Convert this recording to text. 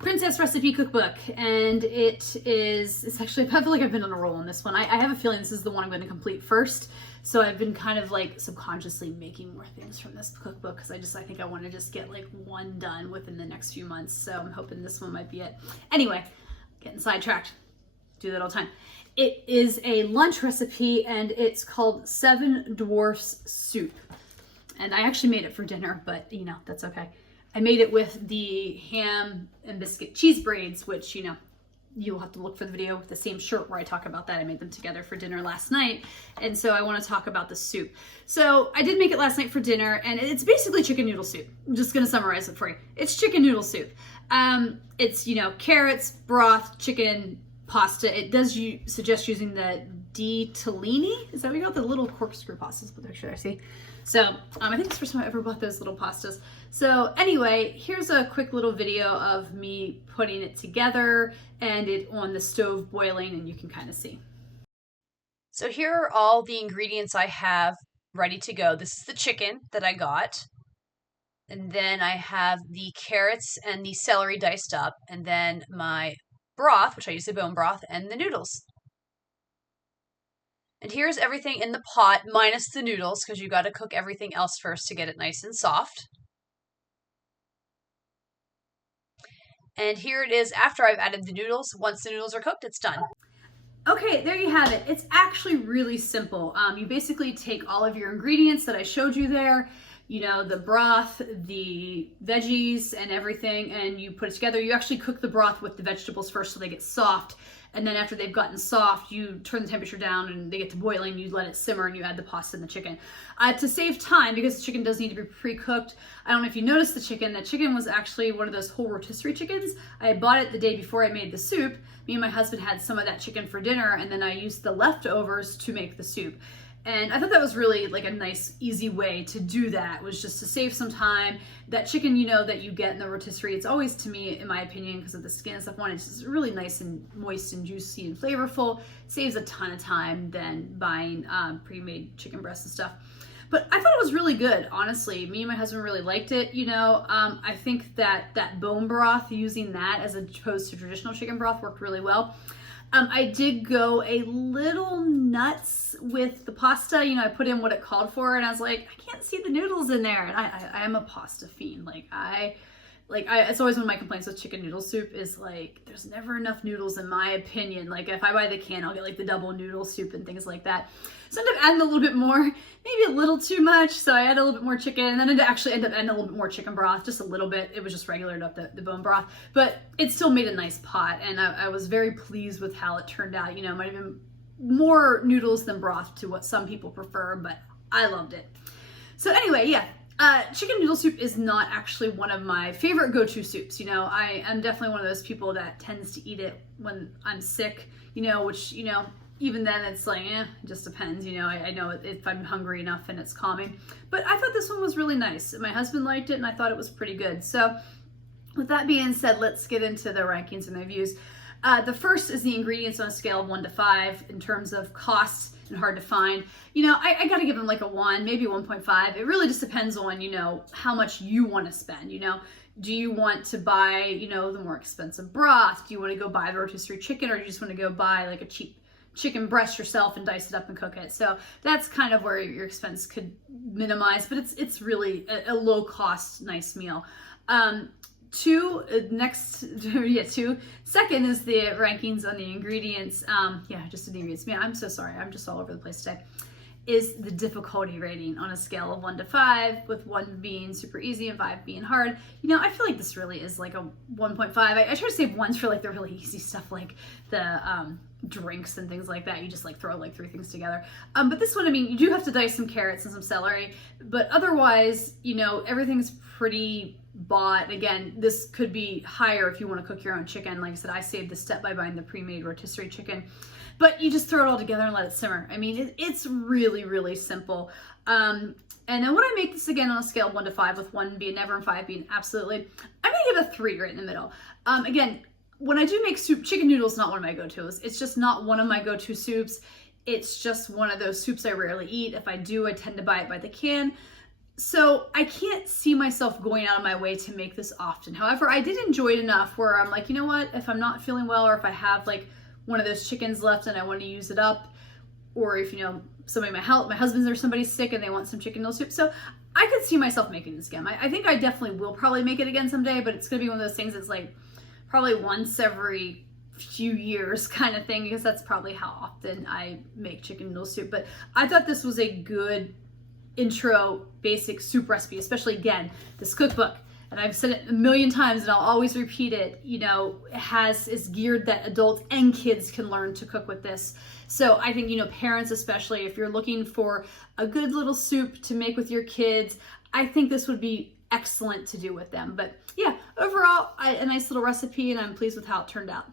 Princess Recipe Cookbook, and it's actually, I feel like I've been on a roll on this one. I have a feeling this is the one I'm going to complete first, so I've been kind of like subconsciously making more things from this cookbook because I think I want to just get like one done within the next few months, so I'm hoping this one might be it. Anyway, getting sidetracked. Do that all the time. It is a lunch recipe, and it's called Seven Dwarfs Soup. And I actually made it for dinner, but you know, that's okay. I made it with the ham and biscuit cheese braids, which, you know, you'll have to look for the video with the same shirt where I talk about that. I made them together for dinner last night. And so I want to talk about the soup. So I did make it last night for dinner, and it's basically chicken noodle soup. I'm just going to summarize it for you. It's chicken noodle soup. It's, you know, carrots, broth, chicken, pasta. It does suggest using the ditalini. Is that what you got? The little corkscrew pastas, the picture I see. So I think it's the first time I ever bought those little pastas. So anyway, here's a quick little video of me putting it together and it on the stove boiling, and you can kind of see. So here are all the ingredients I have ready to go. This is the chicken that I got. And then I have the carrots and the celery diced up, and then my broth, which I use the bone broth, and the noodles. And here's everything in the pot minus the noodles, because you got to cook everything else first to get it nice and soft. And here it is after I've added the noodles. Once the noodles are cooked, it's done. Okay, there you have it. It's actually really simple. You basically take all of your ingredients that I showed you there, you know, the broth, the veggies, and everything, and you put it together. You actually cook the broth with the vegetables first so they get soft. And then after they've gotten soft, you turn the temperature down and they get to boiling, you let it simmer, and you add the pasta and the chicken. To save time, because the chicken does need to be pre-cooked, I don't know if you noticed the chicken. The chicken was actually one of those whole rotisserie chickens. I bought it the day before I made the soup. Me and my husband had some of that chicken for dinner, and then I used the leftovers to make the soup. And I thought that was really like a nice, easy way to do that, was just to save some time. That chicken, you know, that you get in the rotisserie, it's always, to me, in my opinion, because of the skin and stuff on it, it's just really nice and moist and juicy and flavorful. Saves a ton of time than buying pre-made chicken breasts and stuff. But I thought it was really good, honestly. Me and my husband really liked it. You know, I think that bone broth, using that as opposed to traditional chicken broth, worked really well. I did go a little nuts with the pasta. You know, I put in what it called for, and I was like, I can't see the noodles in there. And I am a pasta fiend. It's always one of my complaints with chicken noodle soup is like, there's never enough noodles in my opinion. Like if I buy the can, I'll get like the double noodle soup and things like that. So I ended up adding a little bit more, maybe a little too much. So I added a little bit more chicken, and then I actually ended up adding a little bit more chicken broth, just a little bit. It was just regular up the bone broth, but it still made a nice pot. And I was very pleased with how it turned out. You know, it might have been more noodles than broth to what some people prefer, but I loved it. So anyway, yeah. Chicken noodle soup is not actually one of my favorite go-to soups. You know, I am definitely one of those people that tends to eat it when I'm sick, you know, which, you know, even then it's like, it just depends. You know, I know if I'm hungry enough and it's calming. But I thought this one was really nice. My husband liked it, and I thought it was pretty good. So with that being said, let's get into the rankings and reviews. The first is the ingredients on a scale of 1 to 5 in terms of costs and hard to find. You know, I gotta give them like a 1, maybe 1.5. It really just depends on, you know, how much you want to spend. You know, do you want to buy, you know, the more expensive broth? Do you want to go buy the rotisserie chicken, or do you just want to go buy like a cheap chicken breast yourself and dice it up and cook it? So that's kind of where your expense could minimize, but it's really a low cost, nice meal. Second is the rankings on the ingredients. Just the ingredients. Man, I'm so sorry. I'm just all over the place today. Is the difficulty rating on a scale of 1 to 5, with 1 being super easy and 5 being hard. You know, I feel like this really is like a 1.5. I try to save 1s for like the really easy stuff, like the drinks and things like that. You just like throw like 3 things together. But this one, I mean, you do have to dice some carrots and some celery, but otherwise, you know, everything's pretty bought. Again, this could be higher if you want to cook your own chicken. Like I said, I saved this step by buying the pre-made rotisserie chicken, but you just throw it all together and let it simmer. I mean, it's really, really simple. And then when I make this again on a scale of 1 to 5, with 1 being never and 5 being absolutely, I'm gonna give a 3 right in the middle. Again, when I do make soup, chicken noodles is not one of my go-tos. It's just not one of my go-to soups. It's just one of those soups I rarely eat. If I do, I tend to buy it by the can. So I can't see myself going out of my way to make this often. However, I did enjoy it enough where I'm like, you know what, if I'm not feeling well, or if I have like one of those chickens left and I want to use it up, or if, you know, somebody, my husband's or somebody's sick and they want some chicken noodle soup. So I could see myself making this again. I think I definitely will probably make it again someday, but it's going to be one of those things that's like probably once every few years kind of thing, because that's probably how often I make chicken noodle soup. But I thought this was a good intro basic soup recipe, especially again, this cookbook. And I've said it a million times and I'll always repeat it, you know, is geared that adults and kids can learn to cook with this. So I think, you know, parents, especially if you're looking for a good little soup to make with your kids, I think this would be excellent to do with them. But yeah, overall, a nice little recipe, and I'm pleased with how it turned out.